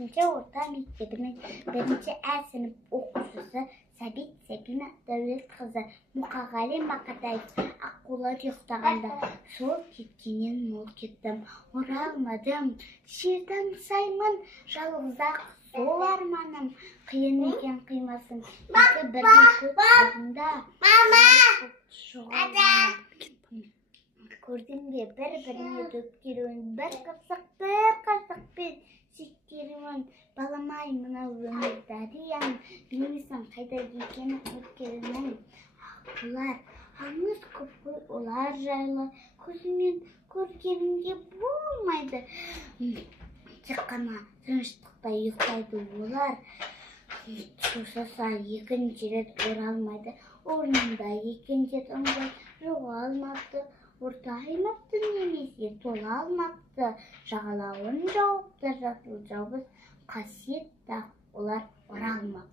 7-ci orta məktəbinin 1-ci A sınıf oxucusu Sabit Səbina Dövlət qızı Muqağali Maqatayev Akkular yoxdağında sol ketkenin mol ketdim, oralmadım. Şirdən sayman жалғызақ сол арманым, қиын екен қимасын. Екі бірге көк қадында. Көрдің бе бір-біріне дөпкеруін, бір қырсық, бір қырсықпен шектеруін. Баламай мына өмір дариян, білмесің қайда екені өткерінің. Аққулар, аңыз көп қой олар жайлы, көзімен көргенімге болмайды. Тек қана тыныштықта ұйықтайды олар. Шошаса екінші рет оралмайды, орнында екінші рет ыңғай жоғалмапты. Орта аймапты немесе тола алмапты, жағалауын жауыпты жасыл жауыз қасиетті олар оралмапты.